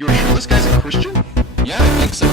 You're sure this guy's a Christian? Yeah, I think so.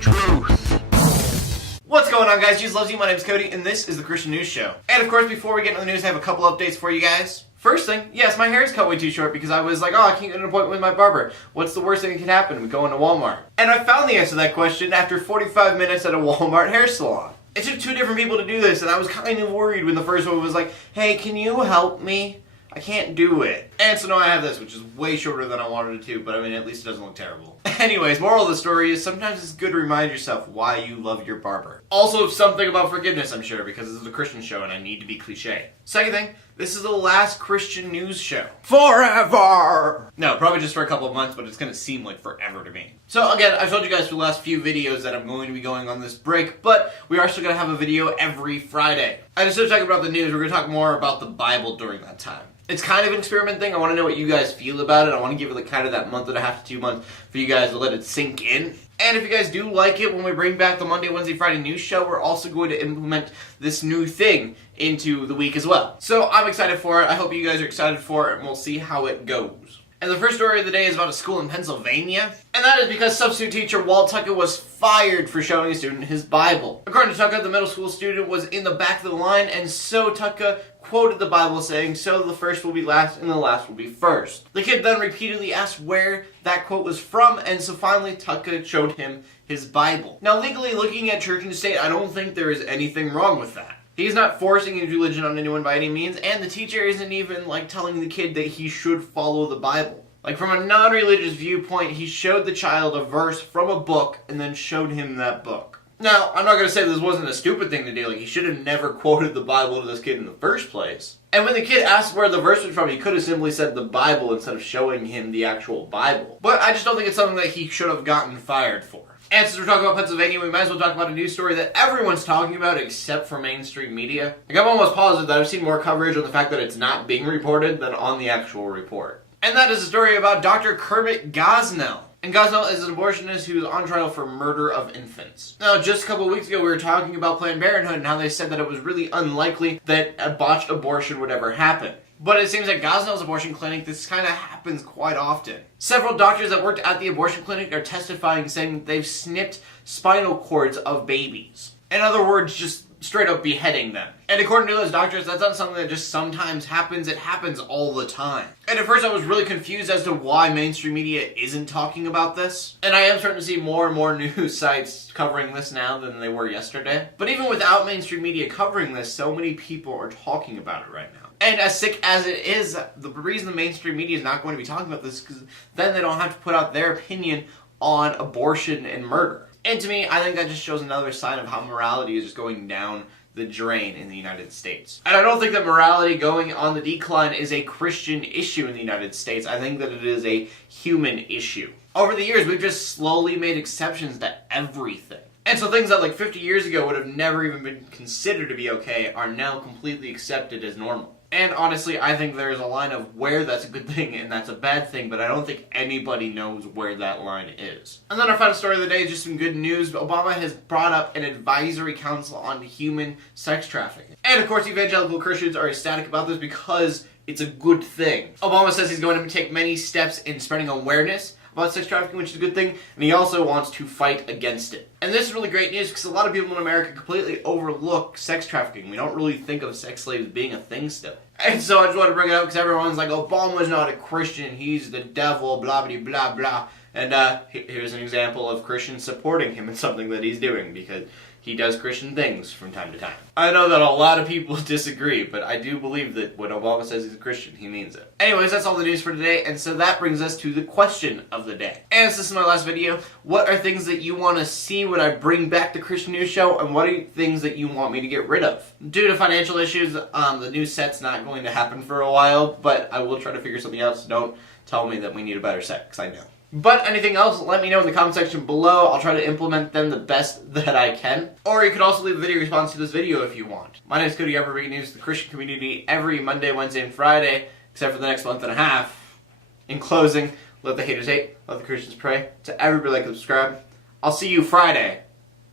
Truth. What's going on, guys? Jesus loves you. My name's Cody, and this is the Christian News Show. And of course, before we get into the news, I have a couple updates for you guys. First thing, yes, my hair is cut way too short because I was like, I can't get an appointment with my barber. What's the worst thing that can happen? We go into Walmart. And I found the answer to that question after 45 minutes at a Walmart hair salon. It took two different people to do this, and I was kind of worried when the first one was like, hey, can you help me? I can't do it. And so now I have this, which is way shorter than I wanted it to, but I mean, at least it doesn't look terrible. Anyways, moral of the story is sometimes it's good to remind yourself why you love your barber. Also, something about forgiveness, I'm sure, because this is a Christian show and I need to be cliche. Second thing, this is the last Christian news show. Forever! No, probably just for a couple of months, but it's gonna seem like forever to me. So again, I've told you guys for the last few videos that I'm going to be going on this break, but we are still gonna have a video every Friday. And instead of talking about the news, we're gonna talk more about the Bible during that time. It's kind of an experiment thing. I want to know what you guys feel about it. I want to give it like kind of that month and a half to 2 months for you guys to let it sink in. And if you guys do like it, when we bring back the Monday, Wednesday, Friday news show, we're also going to implement this new thing into the week as well. So I'm excited for it. I hope you guys are excited for it, and we'll see how it goes. And the first story of the day is about a school in Pennsylvania. And that is because substitute teacher Walt Tucker was fired for showing a student his Bible. According to Tucker, the middle school student was in the back of the line, and so Tucker quoted the Bible saying, so the first will be last and the last will be first. The kid then repeatedly asked where that quote was from, and so finally Tucker showed him his Bible. Now legally, looking at church and state, I don't think there is anything wrong with that. He's not forcing his religion on anyone by any means, and the teacher isn't even like telling the kid that he should follow the Bible. Like from a non-religious viewpoint, he showed the child a verse from a book and then showed him that book. Now, I'm not going to say this wasn't a stupid thing to do, like he should have never quoted the Bible to this kid in the first place. And when the kid asked where the verse was from, he could have simply said the Bible instead of showing him the actual Bible. But I just don't think it's something that he should have gotten fired for. And since we're talking about Pennsylvania, we might as well talk about a news story that everyone's talking about except for mainstream media. Like, I'm almost positive that I've seen more coverage on the fact that it's not being reported than on the actual report. And that is a story about Dr. Kermit Gosnell. And Gosnell is an abortionist who is on trial for murder of infants. Now, just a couple of weeks ago, we were talking about Planned Parenthood and how they said that it was really unlikely that a botched abortion would ever happen. But it seems like Gosnell's abortion clinic, this kind of happens quite often. Several doctors that worked at the abortion clinic are testifying saying that they've snipped spinal cords of babies. In other words, just straight up beheading them. And according to those doctors, that's not something that just sometimes happens, it happens all the time. And at first I was really confused as to why mainstream media isn't talking about this. And I am starting to see more and more news sites covering this now than they were yesterday. But even without mainstream media covering this, so many people are talking about it right now. And as sick as it is, the reason the mainstream media is not going to be talking about this is because then they don't have to put out their opinion on abortion and murder. And to me, I think that just shows another sign of how morality is just going down the drain in the United States. And I don't think that morality going on the decline is a Christian issue in the United States. I think that it is a human issue. Over the years, we've just slowly made exceptions to everything. And so things that like 50 years ago would have never even been considered to be okay are now completely accepted as normal. And honestly, I think there's a line of where that's a good thing and that's a bad thing, but I don't think anybody knows where that line is. And then our final story of the day is just some good news. Obama has brought up an advisory council on human sex trafficking. And of course, evangelical Christians are ecstatic about this because it's a good thing. Obama says he's going to take many steps in spreading awareness about sex trafficking, which is a good thing, and he also wants to fight against it. And this is really great news because a lot of people in America completely overlook sex trafficking. We don't really think of sex slaves being a thing still. And so I just want to bring it up because everyone's like, Obama's not a Christian, he's the devil, blah blah blah blah. And here's an example of Christians supporting him in something that he's doing because he does Christian things from time to time. I know that a lot of people disagree, but I do believe that when Obama says he's a Christian, he means it. Anyways, that's all the news for today, and so that brings us to the question of the day. And this is my last video. What are things that you want to see when I bring back the Christian News Show, and what are things that you want me to get rid of? Due to financial issues, the new set's not going to happen for a while, but I will try to figure something out, so don't tell me that we need a better set, because I know. But anything else, let me know in the comment section below. I'll try to implement them the best that I can. Or you could also leave a video response to this video if you want. My name is Cody, ever bringing news to the Christian community every Monday, Wednesday, and Friday, except for the next month and a half. In closing, let the haters hate, let the Christians pray. To everybody like and subscribe. I'll see you Friday,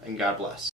and God bless.